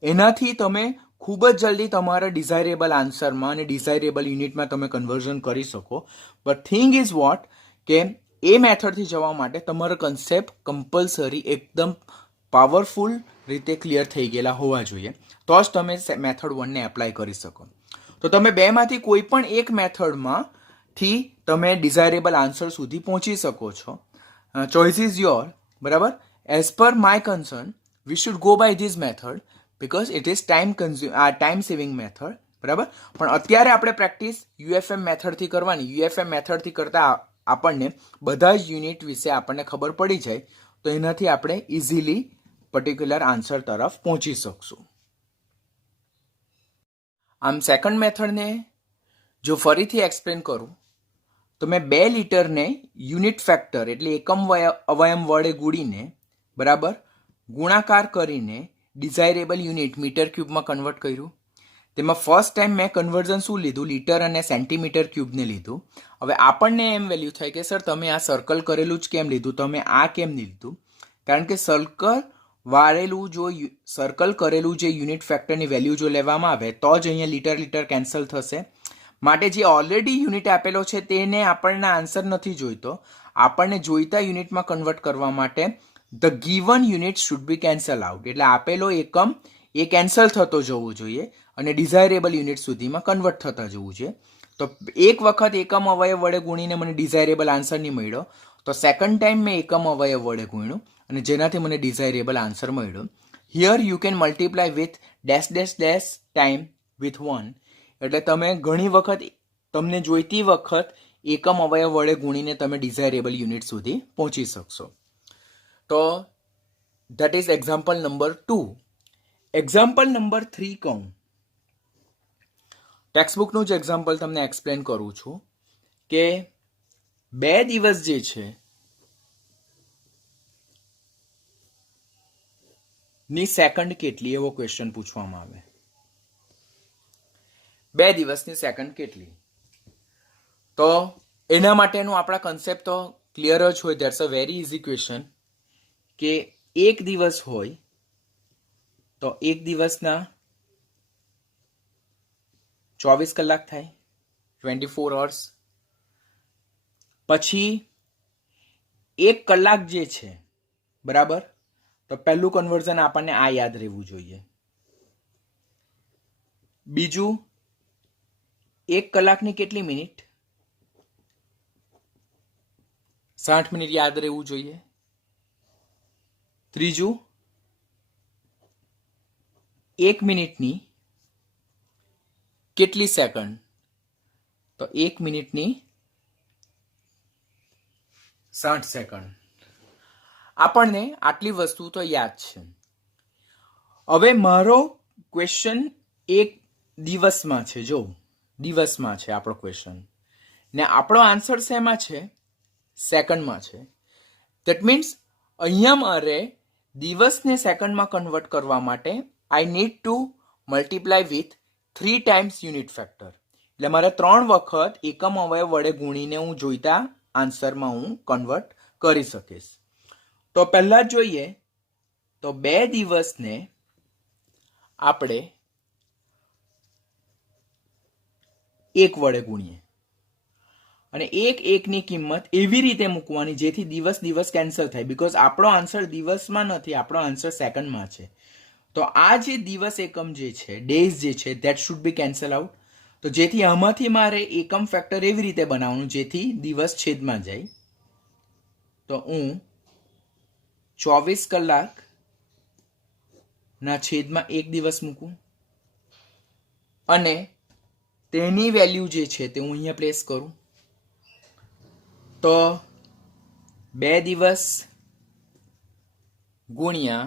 એનાથી તમે ખૂબ જ જલ્દી તમારા ડિઝાયરેબલ આન્સરમાં અને ડિઝાયરેબલ યુનિટમાં તમે કન્વર્ઝન કરી શકો. બટ થિંગ ઇઝ વોટ કે એ મેથડથી જવા માટે તમારો કન્સેપ્ટ કમ્પલસરી એકદમ પાવરફુલ રીતે ક્લિયર થઈ ગયેલા હોવા જોઈએ, તો જ તમે મેથડ 1ને એપ્લાય કરી શકો. તો તમે બેમાંથી કોઈ પણ એક મેથડમાંથી તમે ડિઝાયરેબલ આન્સર સુધી પહોંચી શકો છો. ચોઇસ ઇઝ યોર, બરાબર. As per my concern we should go by this method because it is time saving method, બરાબર. પણ અત્યારે આપણે પ્રેક્ટિસ યુએફએમ મેથડથી કરવાની. યુએફએમ મેથડથી કરતા આપણને બધા જ યુનિટ વિશે આપણને ખબર પડી જાય તો એનાથી આપણે ઇઝીલી પર્ટિક્યુલર આન્સર તરફ પહોંચી શકશું. આમ સેકન્ડ મેથડને જો ફરીથી એક્સપ્લેન કરું તો મેં 2 લીટરને યુનિટ ફેક્ટર એટલે એકમ અવયમ વડે ગુણીને, બરાબર, ગુણાકાર કરીને ડિઝાયરેબલ યુનિટ મીટર ક્યુબમાં કન્વર્ટ કર્યું. તેમાં ફર્સ્ટ ટાઈમ મેં કન્વર્ઝન શું લીધું? લીટર અને સેન્ટીમીટર ક્યુબને લીધું. હવે આપણને એમ વેલ્યુ થાય કે સર તમે આ સર્કલ કરેલું જ કેમ લીધું, તમે આ કેમ લીધું? કારણ કે સર્કલ કરેલું જે યુનિટ ફેક્ટરની વેલ્યુ જો લેવામાં આવે તો જ અહીંયા લીટર કેન્સલ થશે. માટે જે ઓલરેડી યુનિટ આપેલો છે તેને આપણને આન્સર નથી જોઈતો, આપણને જોઈતા યુનિટમાં કન્વર્ટ કરવા માટે the given unit should be cancel out, એટલે આપેલો એકમ એ કેન્સલ થતો જવો જોઈએ અને ડિઝાયરેબલ યુનિટ સુધીમાં કન્વર્ટ થતા જવું જોઈએ. તો એક વખત એકમ અવયવ વડે ગુણીને મને ડિઝાયરેબલ આન્સર નહીં મળ્યો, તો સેકન્ડ ટાઈમ મેં એકમ અવયવ વડે ગુણ્યું અને જેનાથી મને ડિઝાયરેબલ આન્સર મળ્યો. Here you can multiply with dash dash dash time with 1, એટલે તમે ઘણી વખત તમને જોઈતી વખત એકમ અવયવ વડે ગુણીને તમે ડિઝાયરેબલ યુનિટ સુધી પહોંચી શકશો. તો that is example number 2. Example number 3 કહું, ટેક્સ્ટબુકનું જ એક્ઝામ્પલ તમને એક્સપ્લેન કરું છું કે 2 દિવસ જે છે ની સેકન્ડ કેટલી, એવો ક્વેશ્ચન પૂછવામાં આવે. 2 દિવસની સેકન્ડ કેટલી? તો એના માટેનું આપણા કન્સેપ્ટ તો ક્લિયર જ હોય. That's a very easy question કે એક દિવસ હોય તો એક દિવસના 24 કલાક થાય, 24 hours. પછી એક કલાક જે છે, બરાબર, તો પહેલું કન્વર્ઝન આપણને આ યાદ રહેવું જોઈએ. બીજું, એક કલાકની કેટલી મિનિટ? 60 મિનિટ યાદ રહેવું જોઈએ. ત્રીજું, એક મિનિટની કેટલી સેકન્ડ? તો એક મિનિટની 60 સેકન્ડ. આપણને આટલી વસ્તુ તો યાદ છે. હવે મારો ક્વેશ્ચન એક દિવસમાં છે, જો દિવસમાં છે આપણો ક્વેશ્ચન, ને આપણો આન્સર શેમાં છે? સેકન્ડમાં છે. ધેટ મીન્સ અહીંયા મારે દિવસને સેકન્ડમાં કન્વર્ટ કરવા માટે I need to multiply with 3 times unit factor. એટલે મારે 3 વખત એકમ અવયવ વડે ગુણીને હું જોઈતા આન્સરમાં હું કન્વર્ટ કરી શકીશ. તો પહેલા જોઈએ તો 2 દિવસને આપણે 1 વડે ગુણીએ અને એકની કિંમત એવી રીતે મૂકવાની જેથી દિવસ દિવસ કેન્સલ થાય, બીકોઝ આપણો આન્સર દિવસમાં નથી, આપણો આન્સર સેકન્ડમાં છે. તો આ જે દિવસ એકમ જે છે, ડેઝ જે છે, that should be cancel out. તો જેથી આમાંથી મારે એકમ ફેક્ટર એવી રીતે બનાવવાનું જેથી દિવસ છેદમાં જાય. તો હું 24 કલાકના છેદમાં 1 દિવસ મૂકું અને તેની વેલ્યુ જે છે તે હું અહીંયા પ્લેસ કરું. તો 2 દિવસ ગુણ્યા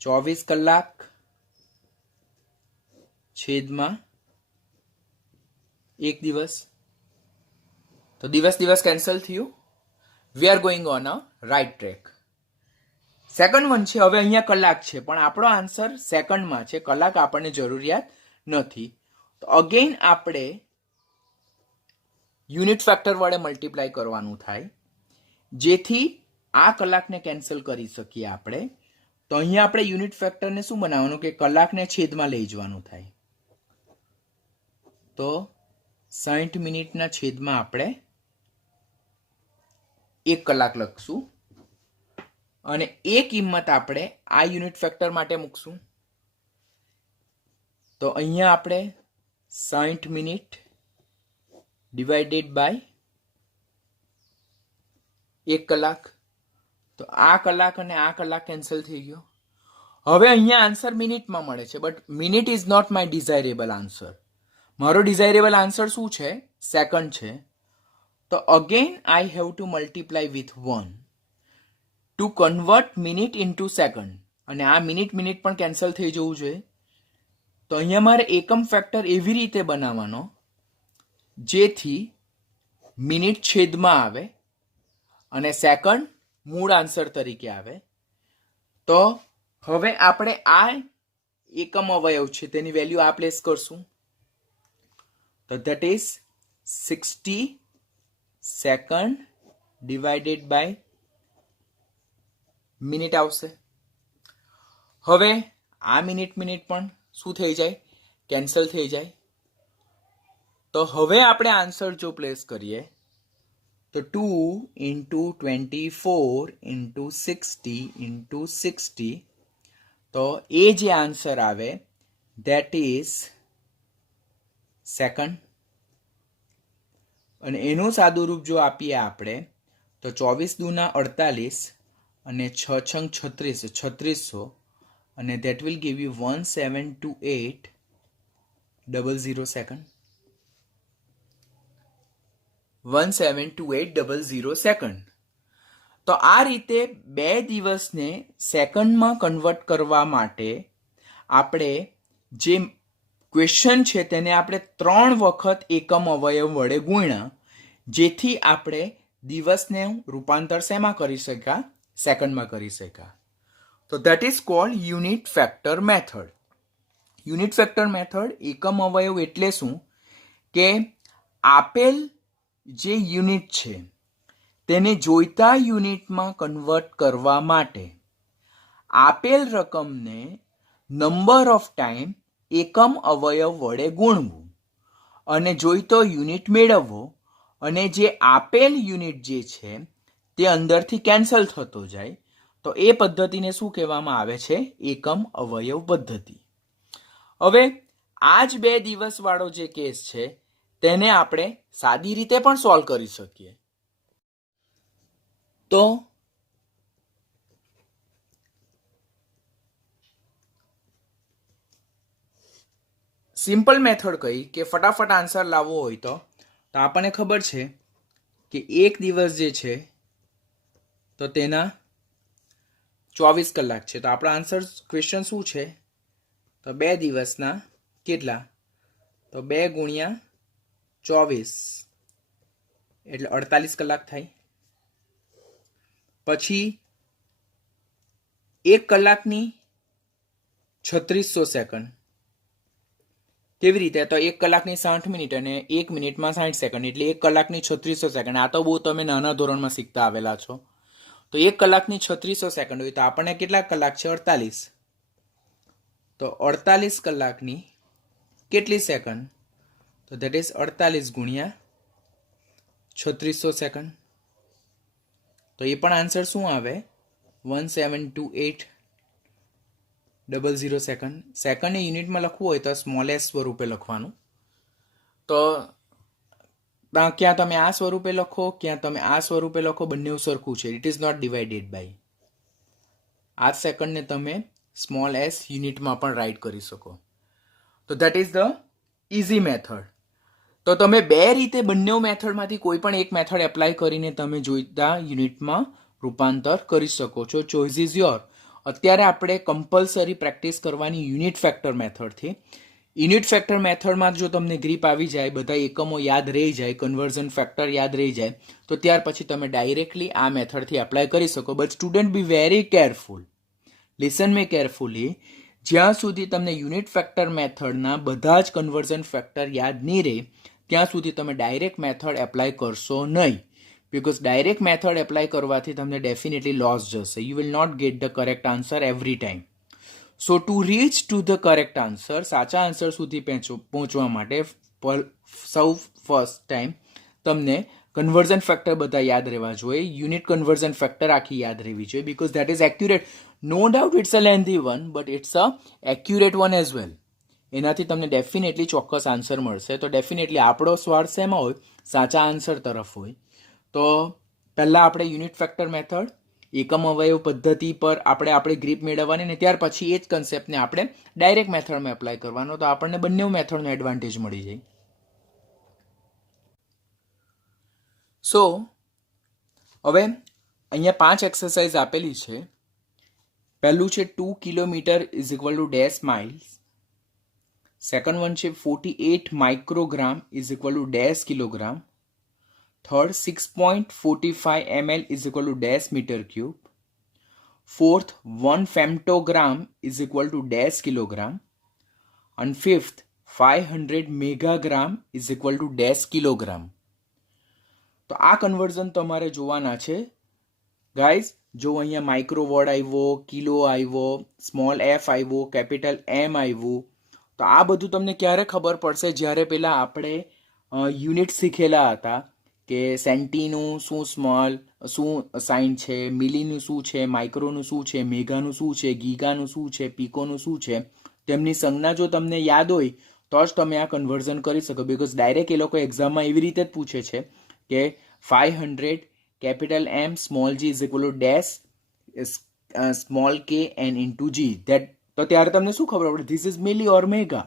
24 કલાક છેદમાં 1 દિવસ. તો દિવસ દિવસ કેન્સલ થયું. વી are going on a right track. Second one છે, હવે અહીંયા કલાક છે પણ આપણો આન્સર સેકન્ડમાં છે, કલાક આપણને જરૂરિયાત નથી. તો અગેન આપણે યુનિટ ફેક્ટર વડે મલ્ટીપ્લાય કરવાનું થાય જેથી આ કલાકને કેન્સલ કરી શકીએ આપણે. તો અહીંયા આપણે યુનિટ ફેક્ટરને શું બનાવવાનું કે કલાકને છેદમાં લઈ જવાનું થાય. તો 60 મિનિટના છેદમાં આપણે 1 કલાક લખશું અને એ કિંમત આપણે આ યુનિટ ફેક્ટર માટે મૂકશું. તો અહીંયા આપણે 60 મિનિટ ડિવાઇડેડ બાય 1 કલાક. તો આ કલાક અને આ કલાક કેન્સલ થઈ ગયો. હવે અહીંયા આન્સર મિનિટમાં મળે છે, but minute is not my desirable answer. મારો ડિઝાયરેબલ આન્સર શું છે? સેકન્ડ છે. તો again I have to multiply with 1 to convert minute into second. અને આ મિનિટ પણ કેન્સલ થઈ જવું જોઈએ. તો અહીંયા મારે એકમ ફેક્ટર એવી રીતે બનાવવાનો જેથી મિનિટ છેદમાં આવે અને સેકન્ડ મૂળ આન્સર તરીકે આવે. તો હવે આપણે આ એકમ અવયવ છે તેની વેલ્યુ આ પ્લેસ કરશું. તો that is 60 second divided by minute આવશે. હવે આ મિનિટ પણ શું થઈ જાય? કેન્સલ થઈ જાય. તો હવે આપણે આન્સર જો પ્લેસ કરીએ તો 2 into 24 into 60 into 60, તો એ જે આન્સર આવે that is સેકન્ડ. અને એનું સાદું રૂપ જો આપીએ આપણે તો 24 દુના 48 અને 6 છંગ 36, 3600, અને that will give you 172800 second. 172800 second. તો આ રીતે 2 દિવસને સેકન્ડમાં કન્વર્ટ કરવા માટે આપણે જે ક્વેશ્ચન છે તેને આપણે 3 વખત એકમ અવયવ વડે ગુણ્યા, જેથી આપણે દિવસને રૂપાંતર શેમાં કરી શક્યા? સેકન્ડમાં કરી શક્યા. તો that is cold unit factor method. Unit factor method એકમ અવયવ એટલે શું કે આપેલ જે યુનિટ છે તેને જોઈતા યુનિટમાં કન્વર્ટ કરવા માટે આપેલ રકમને નંબર ઓફ ટાઈમ એકમ અવયવ વડે ગુણવું અને જોઈતો યુનિટ મેળવવો, અને જે આપેલ યુનિટ જે છે તે અંદરથી કેન્સલ થતો જાય, તો એ પદ્ધતિને શું કહેવામાં આવે છે? એકમ અવયવ પદ્ધતિ. હવે આ જ 2 દિવસ વાળો જે કેસ છે તેને આપણે સાદી રીતે પણ સોલ્વ કરી શકીએ. તો સિમ્પલ મેથડ કઈ કે ફટાફટ આન્સર લાવવો હોય તો આપણને ખબર છે કે એક દિવસ જે છે તો તેના 24 કલાક છે. તો આપણો આન્સર ક્વેશ્ચન શું છે? તો 2 દિવસના કેટલા? તો 2 ગુણ્યા 24 એટલે 48 કલાક થાય. પછી 1 કલાકની 3600 સેકન્ડ. કેવી રીતે? તો 1 કલાકની 60 મિનિટ અને 1 મિનિટમાં 60 સેકન્ડ એટલે 1 કલાકની 3600 સેકન્ડ. આ તો બહુ તમે નાના ધોરણમાં શીખતા આવેલા છો. તો 1 કલાકની 3600 સેકન્ડ હોય તો આપણને કેટલા કલાક છે? 48. તો 48 કલાકની કેટલી સેકન્ડ? તો ધેટ ઇઝ 48 ગુણ્યા 3600 સેકન્ડ. તો એ પણ આન્સર શું આવે? 172800 સેકન્ડ. સેકન્ડને યુનિટમાં લખવું હોય તો સ્મોલ એસ સ્વરૂપે લખવાનું. તો ક્યાં તમે આ સ્વરૂપે લખો, ક્યાં તમે આ સ્વરૂપે લખો, બંને સરખું છે. It is not divided by. આ સેકન્ડને તમે સ્મોલ એસ યુનિટમાં પણ રાઇટ કરી શકો. તો that is the easy method. તો તમે 2 રીતે બંને મેથડમાંથી કોઈ પણ એક મેથડ એપ્લાય કરીને તમે જોઈતા યુનિટમાં રૂપાંતર કરી શકો છો. Choice is your. અત્યારે આપણે કમ્પલસરી પ્રેક્ટિસ કરવાની યુનિટ ફેક્ટર મેથડથી. યુનિટ ફેક્ટર મેથડમાં જો તમને ગ્રીપ આવી જાય, બધા એકમો યાદ રહી જાય, કન્વર્ઝન ફેક્ટર યાદ રહી જાય, તો ત્યાર પછી તમે ડાયરેક્ટલી આ મેથડથી એપ્લાય કરી શકો. But student be very careful, listen May carefully. જ્યાં સુધી તમને યુનિટ ફેક્ટર મેથડના બધા જ કન્વર્ઝન ફેક્ટર યાદ નહીં રહે ત્યાં સુધી તમે ડાયરેક્ટ મેથડ એપ્લાય કરશો નહીં. બિકોઝ ડાયરેક્ટ મેથડ એપ્લાય કરવાથી તમને ડેફિનેટલી લોસ જશે. You will not get the correct answer every time. So to reach to the correct answer, સાચા આન્સર સુધી પહોંચવા માટે સૌ ફર્સ્ટ ટાઈમ તમને કન્વર્ઝન ફેક્ટર બધા યાદ રહેવા જોઈએ. યુનિટ કન્વર્ઝન ફેક્ટર આખી યાદ રહેવી જોઈએ. Because that is accurate. No doubt it's a lengthy one, but it's a accurate one as well. એનાથી તમને ડેફિનેટલી ચોક્કસ આન્સર મળશે. તો ડેફિનેટલી આપણો સ્વાર્થ શેમાં હોય? સાચા આન્સર તરફ હોય. તો પહેલાં આપણે યુનિટ ફેક્ટર મેથડ, એકમ અવયવ પદ્ધતિ પર આપણે આપણી ગ્રીપ મેળવવાની, ને ત્યાર પછી એ જ કન્સેપ્ટને આપણે ડાયરેક્ટ મેથડમાં એપ્લાય કરવાનો. તો આપણને બંને મેથડનો એડવાન્ટેજ મળી જાય. સો હવે અહીંયા 5 એક્સરસાઇઝ આપેલી છે. પહેલું છે 2 kilometre is equal to dash miles. Second one છે 48 microgram is equal to dash kilogram. Third 6.45 ml is equal to dash metre cube. Fourth 1 femtogram is equal to dash kilogram. અને fifth 500 megagram is equal to dash kilogram. તો આ conversion તમારે જોવાના છે guys. જો અહીંયા micro word આવ્યો, kilo આવ્યો, સ્મોલ એફ આવ્યો, કેપિટલ એમ આવ્યું, તો આ બધું તમને ક્યારે ખબર પડશે? જ્યારે પહેલાં આપણે યુનિટ શીખેલા હતા કે સેન્ટીનું શું સ્મોલ શું સાઇન છે, મિલીનું શું છે, માઇક્રોનું શું છે, મેગાનું શું છે, ગીગાનું શું છે, પીકોનું શું છે, તેમની સંજ્ઞા જો તમને યાદ હોય તો જ તમે આ કન્વર્ઝન કરી શકો. બિકોઝ ડાયરેક્ટ એ લોકો એક્ઝામમાં એવી રીતે જ પૂછે છે કે 500 capital M small g is equal to dash small k n into g. That તો ત્યારે તમને શું ખબર પડે? This is milli or mega.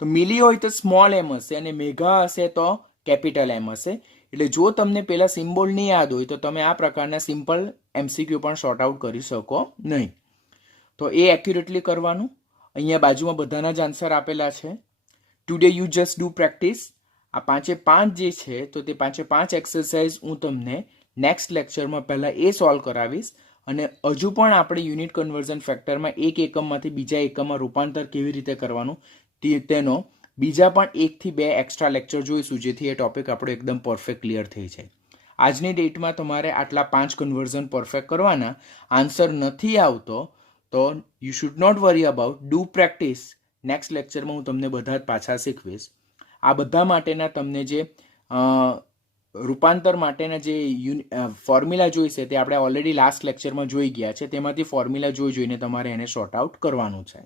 તો મિલી હોય તો સ્મોલ m હશે અને મેગા હશે તો કેપિટલ M હશે. એટલે જો તમને પેલા સિમ્બોલ નહીં યાદ હોય તો તમે આ પ્રકારના સિમ્પલ MCQ પણ સોર્ટ આઉટ કરી શકો નહીં. તો એ એક્યુરેટલી કરવાનું. અહીંયા બાજુમાં બધાના જ આન્સર આપેલા છે. Today you just do practice. આ 5 જે છે તો તે 5 એક્સરસાઇઝ હું તમને નેક્સ્ટ લેક્ચરમાં પહેલાં એ સોલ્વ કરાવીશ અને હજુ પણ આપણે યુનિટ કન્વર્ઝન ફેક્ટરમાં એક એકમમાંથી બીજા એકમમાં રૂપાંતર કેવી રીતે કરવાનું તેનો બીજા પણ 1 થી 2 એક્સ્ટ્રા લેક્ચર જોઈશું, જેથી એ ટોપિક આપણો એકદમ પરફેક્ટ ક્લિયર થઈ જાય. આજની ડેટમાં તમારે આટલા 5 કન્વર્ઝન પરફેક્ટ કરવાના. આન્સર નથી આવતો તો you should not worry about, do practice. Next લેક્ચરમાં હું તમને બધા જ પાછા શીખવીશ. આ બધા માટેના તમને જે રૂપાંતર માટેના જે ફોર્મ્યુલા જોઈશે તે આપણે ઓલરેડી લાસ્ટ લેક્ચરમાં જોઈ ગયા છે. તેમાંથી ફોર્મ્યુલા જોઈને તમારે એને સોર્ટ આઉટ કરવાનું છે.